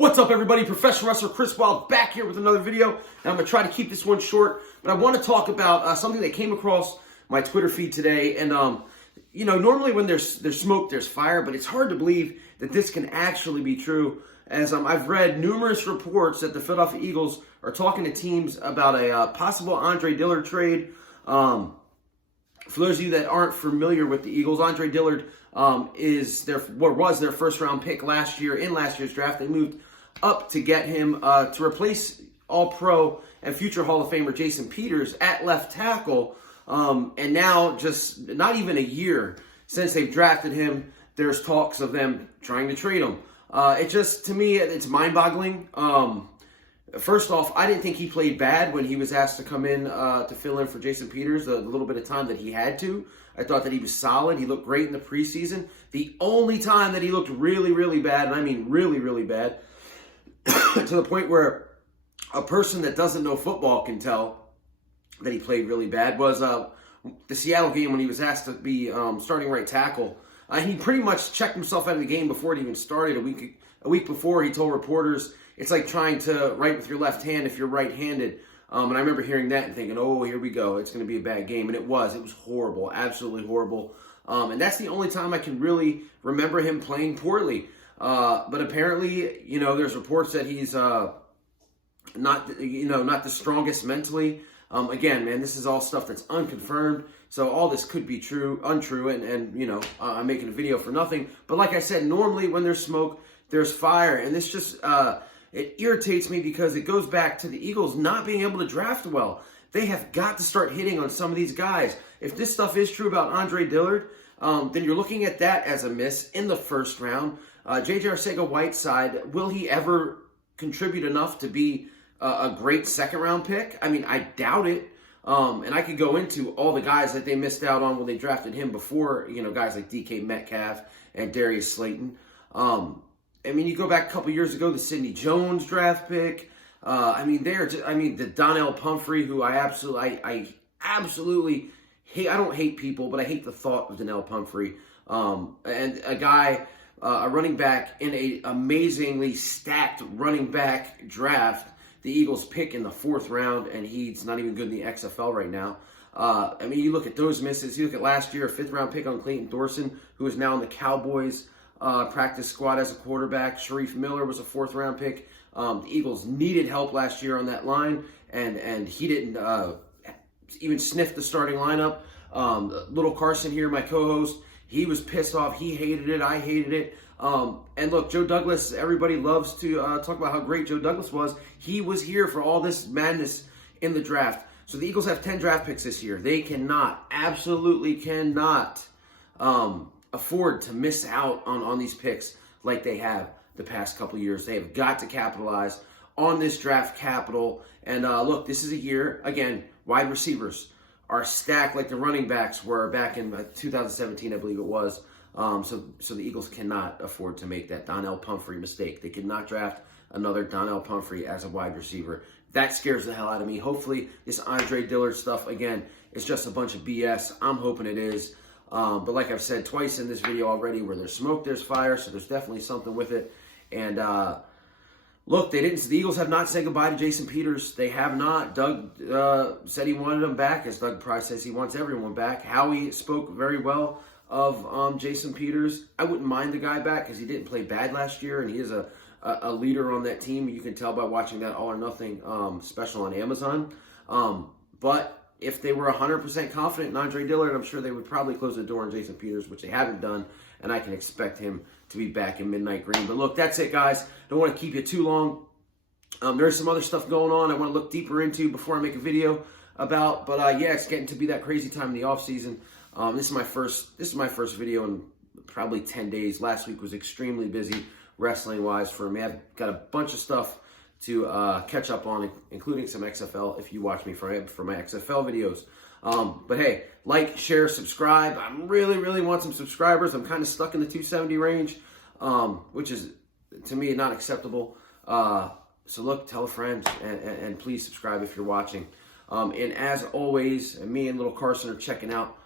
What's up, everybody? Professional wrestler Chris Wild back here with another video. And I'm going to try to keep this one short, but I want to talk about something that came across my Twitter feed today. And, normally when there's smoke, there's fire, but it's hard to believe that this can actually be true. As I've read numerous reports that the Philadelphia Eagles are talking to teams about a possible Andre Dillard trade. For those of you that aren't familiar with the Eagles, Andre Dillard was their first round pick last year in last year's draft. They moved up to get him to replace All-Pro and future Hall of Famer Jason Peters at left tackle. And now, just not even a year since they've drafted him, there's talks of them trying to trade him. To me, it's mind-boggling. First off, I didn't think he played bad when he was asked to come in to fill in for Jason Peters, the little bit of time that he had to. I thought that he was solid. He looked great in the preseason. The only time that he looked really, really bad, and I mean really, really bad, to the point where a person that doesn't know football can tell that he played really bad, was the Seattle game when he was asked to be starting right tackle. He pretty much checked himself out of the game before it even started. A week before, he told reporters, it's like trying to write with your left hand if you're right-handed. And I remember hearing that and thinking, oh, here we go. It's going to be a bad game. And it was. It was horrible. Absolutely horrible. And that's the only time I can really remember him playing poorly. But apparently, there's reports that he's not the strongest mentally. Again, man, this is all stuff that's unconfirmed. So all this could be untrue, and I'm making a video for nothing. But like I said, normally when there's smoke, there's fire. And this just, it irritates me because it goes back to the Eagles not being able to draft well. They have got to start hitting on some of these guys. If this stuff is true about Andre Dillard, then you're looking at that as a miss in the first round. J.J. Arcega-Whiteside, will he ever contribute enough to be a great second-round pick? I mean, I doubt it. And I could go into all the guys that they missed out on when they drafted him before, guys like DK Metcalf and Darius Slayton. You go back a couple years ago, the Sidney Jones draft pick. The Donnell Pumphrey, who I absolutely hate. I don't hate people, but I hate the thought of Donnell Pumphrey. And a guy, a running back in a amazingly stacked running back draft. The Eagles pick in the 4th round, and he's not even good in the XFL right now. You look at those misses. You look at last year, a 5th-round pick on Clayton Thorson, who is now in the Cowboys practice squad as a quarterback. Sharif Miller was a 4th-round pick. The Eagles needed help last year on that line, and he didn't even sniff the starting lineup. Little Carson here, my co-host, he was pissed off. He hated it. I hated it. And look, Joe Douglas, everybody loves to talk about how great Joe Douglas was. He was here for all this madness in the draft. So the Eagles have 10 draft picks this year. They absolutely cannot afford to miss out on these picks like they have the past couple years. They have got to capitalize on this draft capital. And look, this is a year, again, wide receivers are stacked like the running backs were back in 2017, I believe it was. So the Eagles cannot afford to make that Donnell Pumphrey mistake. They cannot draft another Donnell Pumphrey as a wide receiver. That scares the hell out of me. Hopefully, this Andre Dillard stuff, again, is just a bunch of BS. I'm hoping it is. But like I've said twice in this video already, where there's smoke, there's fire, so there's definitely something with it. And look, the Eagles have not said goodbye to Jason Peters. They have not. Doug said he wanted him back, as Doug Price says he wants everyone back. Howie spoke very well of Jason Peters. I wouldn't mind the guy back because he didn't play bad last year, and he is a leader on that team. You can tell by watching that All or Nothing special on Amazon. But if they were 100% confident in Andre Dillard, I'm sure they would probably close the door on Jason Peters, which they haven't done, and I can expect him to be back in Midnight Green. But look, that's it, guys. Don't want to keep you too long. There's some other stuff going on I want to look deeper into before I make a video about. But yeah, it's getting to be that crazy time in the off season. This is my first video in probably 10 days. Last week was extremely busy wrestling-wise for me. I've got a bunch of stuff to catch up on, including some XFL if you watch me for my XFL videos. But hey, like, share, subscribe. I really, really want some subscribers. I'm kind of stuck in the 270 range, which is, to me, not acceptable. So look, tell a friend, and please subscribe if you're watching. And as always, me and Little Carson are checking out.